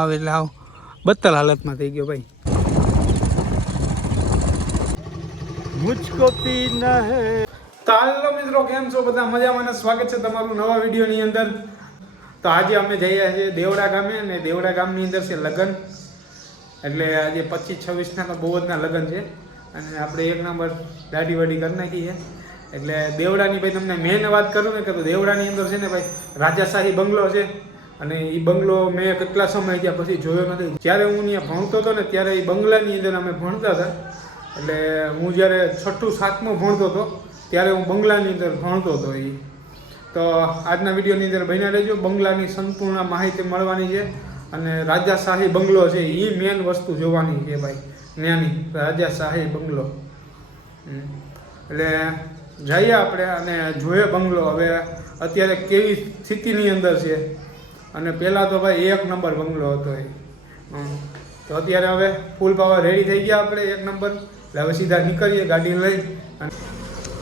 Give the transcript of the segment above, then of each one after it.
આવે એટલે આવ બત્તર હાલતમાં થઈ ગયો ભાઈ. મુझको पीना है. તો હાલો મિત્રો, કેમ છો બધા? મજામાં? સ્વાગત છે તમારું નવા વિડીયોની અંદર. તો આજે અમે જઈએ છીએ દેવડા ગામે, અને દેવડા ગામની અંદર છે લગ્ન. એટલે આજે 25-26ના તો બહુ જ ના લગ્ન છે, અને આપણે એક નંબર દાઢી વાડી કરી નાખી છે. એટલે દેવડાની ભાઈ તમને મેન વાત કરું ને કે દેવડાની અંદર છે ને ભાઈ રાજાશાહી બંગલો છે, અને એ બંગલો મેં કેટલા સમય ત્યાં પછી જોયો નથી. જ્યારે હું ત્યાં ભણતો હતો ને ત્યારે એ બંગલાની અંદર અમે ભણતા હતા. એટલે હું જ્યારે 6ઠું-7મું ભણતો હતો ત્યારે હું બંગલાની અંદર ભણતો હતો. એ તો આજના વિડીયોની અંદર બન્યા રહેજો. બંગલાની સંપૂર્ણ માહિતી મળવાની છે, અને રાજાશાહી બંગલો છે એ મેન વસ્તુ જોવાની છે ભાઈ. ત્યાંની રાજાશાહી બંગલો. એટલે જઈએ આપણે અને જોઈએ બંગલો હવે અત્યારે કેવી સ્થિતિની અંદર છે. અને પહેલાં તો ભાઈ એક નંબર બંગલો હતો એ. તો અત્યારે હવે ફૂલ પાવર રેડી થઈ ગયા આપણે એક નંબર. એટલે હવે સીધા નીકળીએ ગાડી લઈ.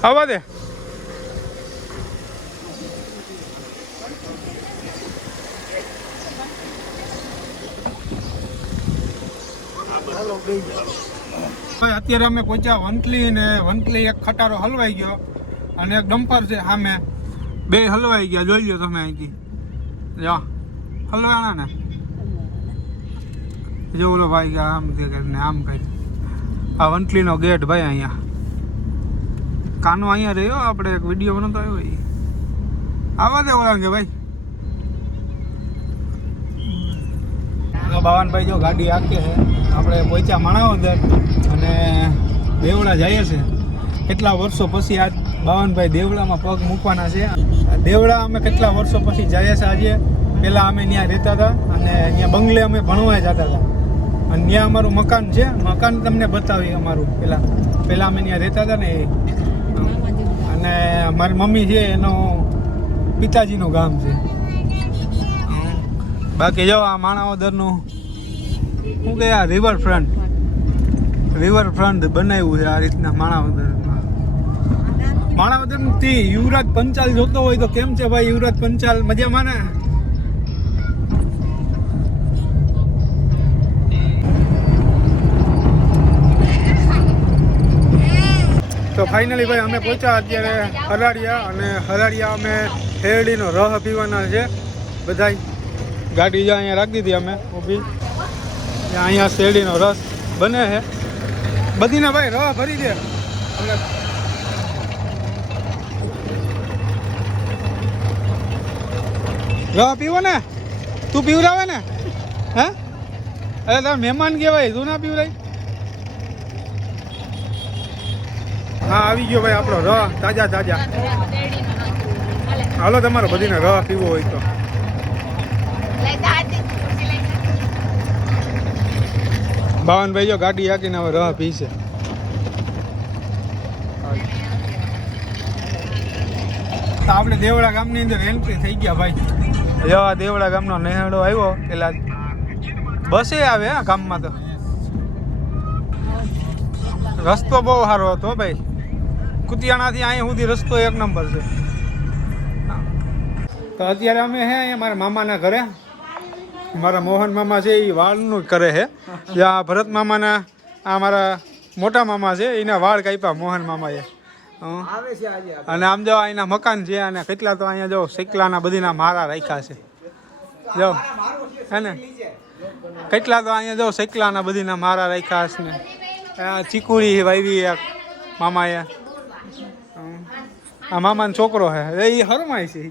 આવવા દે. અત્યારે અમે પહોંચ્યા વંથલી, ને વંથલી એક ખટારો હલવાઈ ગયો અને એક ડમ્પર છે સામે, બે હલવાઈ ગયા. જોઈ લો તમે અહીંથી જા હલવાણા ને જો ઓલો ભાઈ આમ ને આમ કઈ. આ વંથલીનો ગેટ ભાઈ. અહીંયા કાનો અહીંયા રહ્યો, આપણે એક વિડીયો બનાવતો આવ્યો. આવા દે ઓળા કે ભાઈ. બાવનભાઈ જો ગાડી આખી છે. આપણે પહોંચ્યા માણાવદર અને દેવડા જઈએ છે. કેટલા વર્ષો પછી આજ બાવનભાઈ દેવડામાં પગ મૂકવાના છે. દેવડા અમે કેટલા વર્ષો પછી જઈએ છીએ આજે. પહેલાં અમે ત્યાં રહેતા હતા, અને ત્યાં બંગલે અમે ભણવા જતા હતા, અને ત્યાં અમારું મકાન છે. મકાન તમને બતાવી અમારું. પહેલાં અમે ત્યાં રહેતા હતા ને એ. અને મારી મમ્મી છે એનું પિતાજીનું ગામ છે. બાકી જો આ માણાવદરનું શું કે આ રિવરફ્રન્ટ બનાવ્યું છે આ રીતના માણાવદરનું થી યુવરાજ પંચાલ જોતો હોય તો કેમ છે ભાઈ યુવરાજ પંચાલ? મજામાં ને? તો ફાઇનલી ભાઈ અમે પહોંચ્યા અત્યારે હરાડિયા, અને હરાડિયા અમે શેરડીનો રસ પીવાના છે બધાય. ગાડી જ્યાં અહીંયા રાખી દીધી અમે ઊભી. ત્યાં અહીંયા શેરડીનો રસ બને છે બધીને ભાઈ. રસ ભરી દે. રસ પીવો ને? તું પીવડાવે ને? હે? અરે તાર મહેમાન કહેવાય, તું ના પીવડાય? હા આવી ગયો ભાઈ આપણો રસ તાજા. હાલો તમારે બધીને રસ પીવો હોય તો. બાવનભાઈ જો ગાડી હાકીને હવે રહ પી છે. આપણે દેવડા ગામની અંદર એન્ટ્રી થઈ ગયા ભાઈ. જો આ દેવડા ગામનો નેહડો આવ્યો. પેલા બસે આવે હા ગામમાં. તો રસ્તો બહુ સારો હતો ભાઈ. કુતિયાણાથી અહીંયા સુધી રસ્તો એક નંબર છે. તો અત્યારે અમે હે મારા મામાના ઘરે. મારા મોહન મામા છે એ વાળનું કરે છે. જ્યાં ભરત મામાના આ મારા મોટા મામા છે એના વાળ કાપ્યા મોહન મામાએ. અને આમ જો અહીંના મકાન છે, અને કેટલા તો અહીંયા જો શેકલાના બધીના મારા રાખ્યા છે. જો હે ને કેટલા તો અહીંયા જો શેકલાના બધીના મારા રાખ્યા છે ને. ચીકુડી વાવી એક મામાએ. આ મામાનો છોકરો છે એ હરમાય છે. એ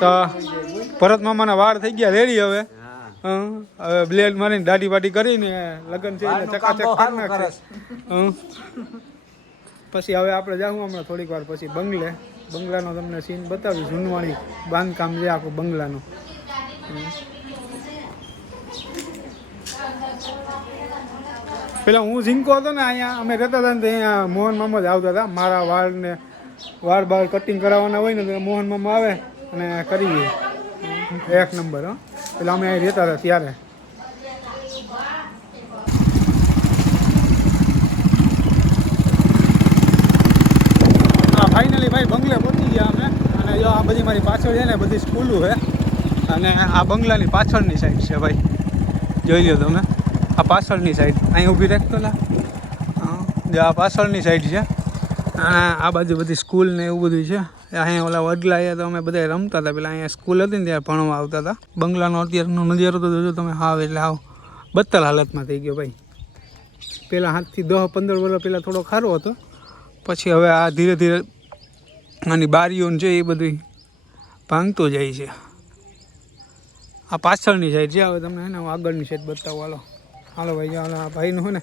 તો ભરત મામાના વાળ થઈ ગયા રેડી. હવે હવે બ્લેડ મારીને દાઢી બાઢી કરીને લગ્ન છે એટલે ચકાચક કરી નાખશે. પછી હવે આપણે જાઉં હમણાં થોડીક વાર પછી બંગલાનો તમને સીન બતાવી. જૂનવાણી બાંધકામ છે આખું બંગલાનું. પેલા હું ઝીંકો હતો ને અહીંયા અમે રહેતા હતા ને અહીંયા મોહન મામા જ આવતા હતા. મારા વાળ બાળ કટિંગ કરાવવાના હોય ને તો મોહન મામા આવે અને કરીએ એક નંબર. પેલા અમે અહીં રહેતા હતા ત્યારે. ફાઇનલી ભાઈ બંગલે પહોંચી ગયા અમે. અને અને જો આ બધી મારી પાછળ છે ને બધી સ્કૂલો છે અને આ બંગલાની પાછળની સાઈડ છે ભાઈ, જોઈ લો તમે આ પાછળની સાઈડ અહીં ઊભી રાખતો લા, જો આ પાછળની સાઈડ છે અને આ બાજુ બધી સ્કૂલ ને એવું બધું છે. અહીંયા ઓલા વડલા તો અમે બધા રમતા હતા પેલા, અહીંયા સ્કૂલ હતી ને ત્યારે ભણવા આવતા હતા. બંગલાનો અત્યારનો નજારો તો જોજો તમે, હાવ એટલે હાવ બત્તર હાલતમાં થઈ ગયો ભાઈ. પહેલાં 7 થી 10-15 વર્ષ પહેલાં થોડો ખારો હતો, પછી હવે આ ધીરે ધીરે આની બારીઓ છે એ બધું ભાંગતો જાય છે. આ પાછળની સાઈડ છે. હવે તમને ને આગળની સાઈડ બતાવો હાલો. હાલો ભાઈ, હાલો આ ભાઈનું છે ને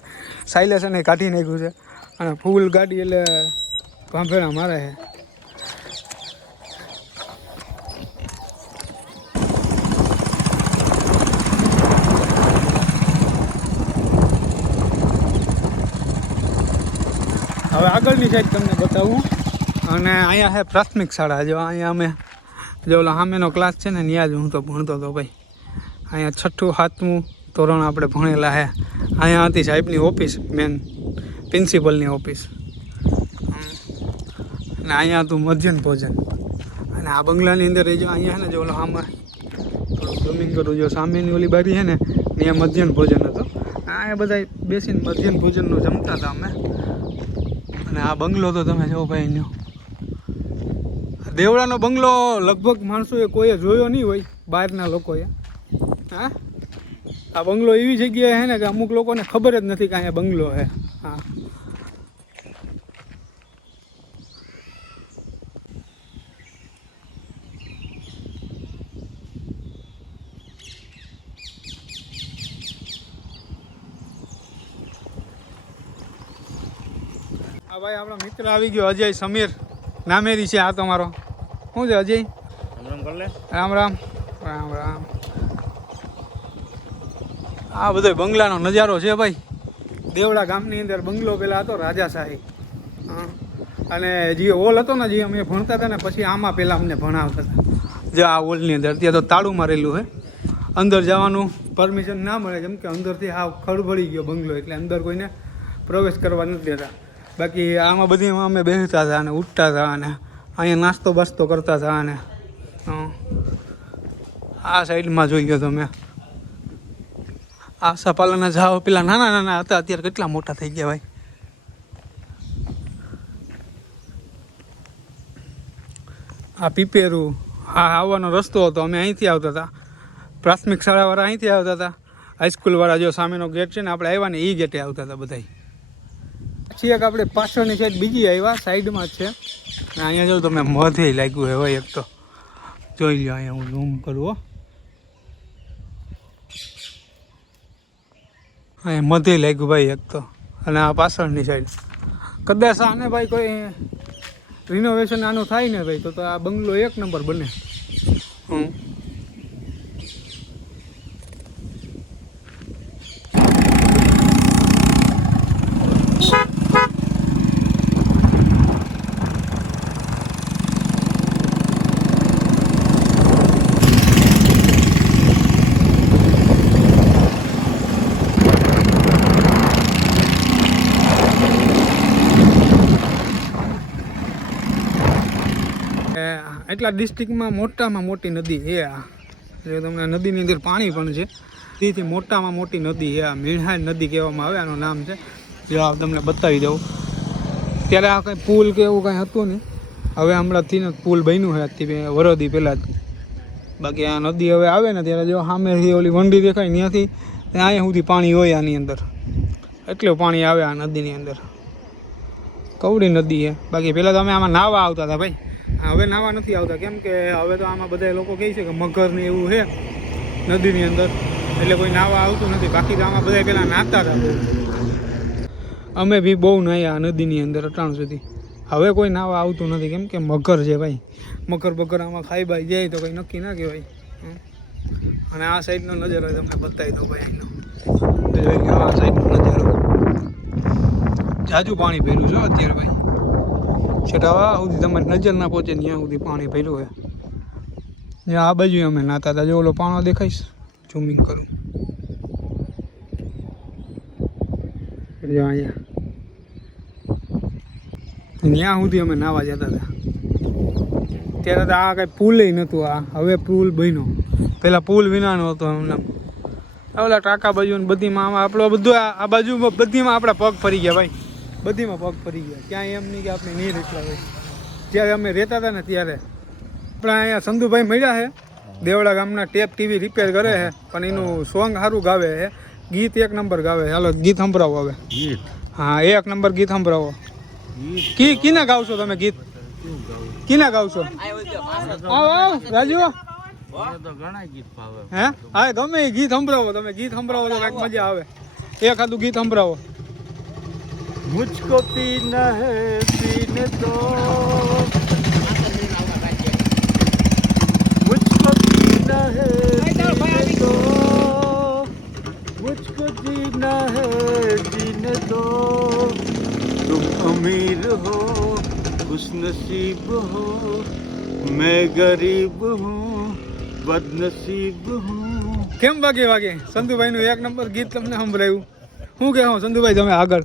સાયલેન્સર ને કાઢી નાખ્યું છે અને ફૂલ ગાડી એટલે ભાંભેણા મારે છે. હવે આગળની સાઈડ તમને બતાવું અને અહીંયા છે પ્રાથમિક શાળા. જો અહીંયા અમે જો ઓલા સામેનો ક્લાસ છે ને ત્યાં જ હું તો ભણતો હતો ભાઈ. અહીંયા 6ઠું 7મું ધોરણ આપણે ભણેલા છે. અહીંયા હતી સાહેબની ઓફિસ, મેન પ્રિન્સિપલની ઓફિસ, અને અહીંયા હતું મધ્યાહન ભોજન. અને આ બંગલાની અંદર જો અહીંયા છે ને જો ઓલો સામે થોડું ઝૂમિંગ કરું, જો સામેની ઓલી બારી છે ને ત્યાં મધ્યાહન ભોજન હતો. અહીંયા બધા બેસીને મધ્યાહન ભોજનનું જમતા હતા અમે. અને આ બંગલો તો તમે જો ભાઈ એનો દેવડાનો બંગલો લગભગ માણસોએ કોઈએ જોયો નહીં હોય બહારના લોકોએ. હા, આ બંગલો એવી જગ્યાએ છે ને કે અમુક લોકોને ખબર જ નથી કે અહીંયા બંગલો છે. હા, હા ભાઈ, આપણો મિત્ર આવી ગયો અજય સમીર નામેરી છે આ તમારો. શું છે અજય? રામ રામ રામ રામ. આ બધો બંગલાનો નજારો છે ભાઈ. દેવડા ગામની અંદર બંગલો પેલા હતો રાજાશાહી. હા, અને જે હોલ હતો ને જે અમે ભણતા હતા ને પછી આમાં પહેલાં અમને ભણાવતા હતા. જે આ હોલની અંદર ત્યાં તો તાળું મારેલું છે, અંદર જવાનું પરમિશન ના મળે કેમ કે અંદરથી આ ખળભળી ગયો બંગલો, એટલે અંદર કોઈને પ્રવેશ કરવા નથી દેતા. બાકી આમાં બધીમાં અમે બેસતા હતા અને ઉઠતા હતા અને અહીંયા નાસ્તો બાસ્તો કરતા હતા. અને આ સાઈડમાં જોઈ ગયો તમે આશાપાલાના ઝાડ પેલા નાના નાના હતા, અત્યારે કેટલા મોટા થઈ ગયા ભાઈ. આ પીપેરું આ આવવાનો રસ્તો હતો, અમે અહીંથી આવતા હતા. પ્રાથમિક શાળાવાળા અહીંથી આવતા હતા, હાઈસ્કૂલવાળા જો સામેનો ગેટ છે ને આપણે આવ્યા ને એ ગેટે આવતા હતા બધા. પછી એક આપણે પાછળની સાઈડ બીજી આવ્યા, સાઈડમાં જ છે. અહીંયા જો તમે મધે લાગ્યું હોય એક તો જોઈ લો. અહીંયા હું ઝૂમ કરું, અહીંયા મધે લાગ્યું ભાઈ એક તો. અને આ પાછળની સાઈડ કદાચ આને ભાઈ કોઈ રિનોવેશન આનું થાય ને ભાઈ તો આ બંગલો 1 નંબર બને. એટલા ડિસ્ટ્રિક્ટમાં મોટામાં મોટી નદી એ આ. જો તમને નદીની અંદર પાણી પણ છે. એથી મોટામાં મોટી નદી એ આ મીણહાર નદી કહેવામાં આવે, આનું નામ છે. જો આ તમને બતાવી દઉં. ત્યારે આ કંઈ પુલ કે એવું કાંઈ હતું નહીં, હવે હમણાંથી ને પુલ બન્યું છે આજથી વરદી પહેલાં જ. બાકી આ નદી હવે આવે ને ત્યારે જો સામેથી ઓલી વંડી દેખાય ત્યાંથી અહીંયા સુધી પાણી હોય આની અંદર, એટલું પાણી આવે આ નદીની અંદર. કવડી નદી છે. બાકી પહેલાં તો અમે આમાં નાહવા આવતા હતા ભાઈ, હવે નાવા નથી આવતા કેમ કે હવે તો આમાં બધા લોકો કહે છે કે મગર ને એવું છે નદીની અંદર, એટલે કોઈ નાવા આવતું નથી. બાકી તો આમાં બધા પહેલાં નાહતા હતા. અમે બી બહુ નાહ્યા નદીની અંદર અટાણ સુધી. હવે કોઈ નાવા આવતું નથી કેમ કે મગર છે ભાઈ. મગર બગર આમાં ખાઈ બાઈ જાય તો કંઈ નક્કી ના કહેવાય. અને આ સાઈડનો નજારો તમને બતાવી દઉં ભાઈ. અહીંનો આ સાઈડનો નજારો જાજુ પાણી ભર્યું છે અત્યારે ભાઈ. છેટા સુધી તમારી નજર ના પહોંચે ત્યાં સુધી પાણી ભર્યું હોય. આ બાજુ અમે નાતા હતા. જો ઓલો પાણો દેખાઈશ, ઝૂમિંગ કરું. જો અહીંયા ત્યાં સુધી અમે નાવા જતા હતા. ત્યારે તો આ કંઈ પુલ નહોતું. આ હવે પુલ બન્યો, પહેલાં પુલ વિનાનો હતો. એમને ઓલા ટાંકા બાજુ ને બધીમાં આપણો બધું આ બાજુ બધીમાં આપણા પગ ફરી ગયા ભાઈ, બધીમાં પગ ફરી ગયા. ક્યાંય એમ નહીં કે આપણે નહીં રહેતા હોય. જ્યારે અમે રહેતા હતા ને ત્યારે આપણા અહીંયા સંધુભાઈ મળ્યા છે, દેવડા ગામના. ટેપ ટીવી રિપેર કરે છે, પણ એનું સોંગ સારું ગાવે છે, ગીત એક નંબર ગાવે. હાલો ગીત સંભળાવો હવે. ગીત? હા, એક નંબર ગીત સંભળાવો. કીના ગાવ છો તમે ગીત? કીના ગાવ છો? આવ રાજુ. હે હા, ગમે એ ગીત સંભળાવો. તમે ગીત સંભળાવો તો કાંઈક મજા આવે. એક આદું ગીત સંભળાવો. मुझको पीना है पीने दो, मुझको पीना है पीने दो, मुझको जीना है जीने दो. तुम अमीर हो खुशनसीब हो, मैं गरीब हूँ बदनसीब हूँ. કેમ વાગે સંધુભાઈ નું એક નંબર ગીત તમને સંભળાયું. શું કહો સંધુભાઈ, તમે આગળ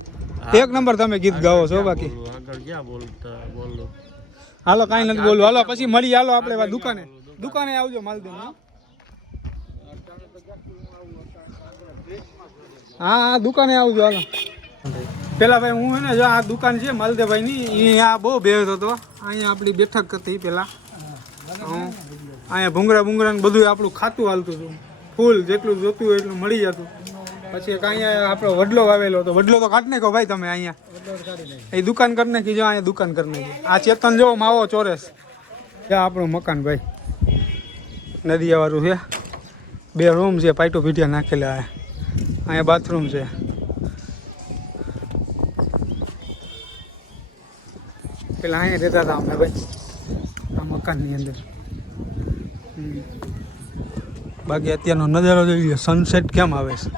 એક નંબર તમે ગીત ગાવો છો. બાકી આગળ ક્યાં બોલતા બોલો. હાલો કાંઈ નથી બોલવું. હાલો પછી મળી. હાલો આપણે દુકાને આવજો માલદેવ. હા દુકાને આવજો. હાલો પેલા ભાઈ હું ને જો આ દુકાન છે માલદેવભાઈ ની, અહીંયા બહુ ભેળ હતો. અહીંયા આપણી બેઠક હતી પેલા. અહીંયા ભૂંગરા ને બધું આપણું ખાતું હાલતું હતું. ફૂલ જેટલું જોતું હોય એટલું મળી જતું. પછી અહીંયા આપણો વડલો વાવેલો હતો. વડલો તો કાઢ નાખો ભાઈ તમે. અહીંયા એ દુકાન કરી નાખી. જો અહીંયા દુકાન કરી નાખી. આ ચેતન જો માવો ચોરસ. ત્યાં આપણું મકાન ભાઈ નદિયાવાળું છે. 2 રૂમ છે, પાઇટો પીઠિયા નાખેલા. અહીંયા બાથરૂમ છે. પેલા અહીંયા રહેતા હતા અમે ભાઈ આ મકાનની અંદર. બાકી અત્યારનો નજારો જોઈ લો, સનસેટ કેમ આવે છે.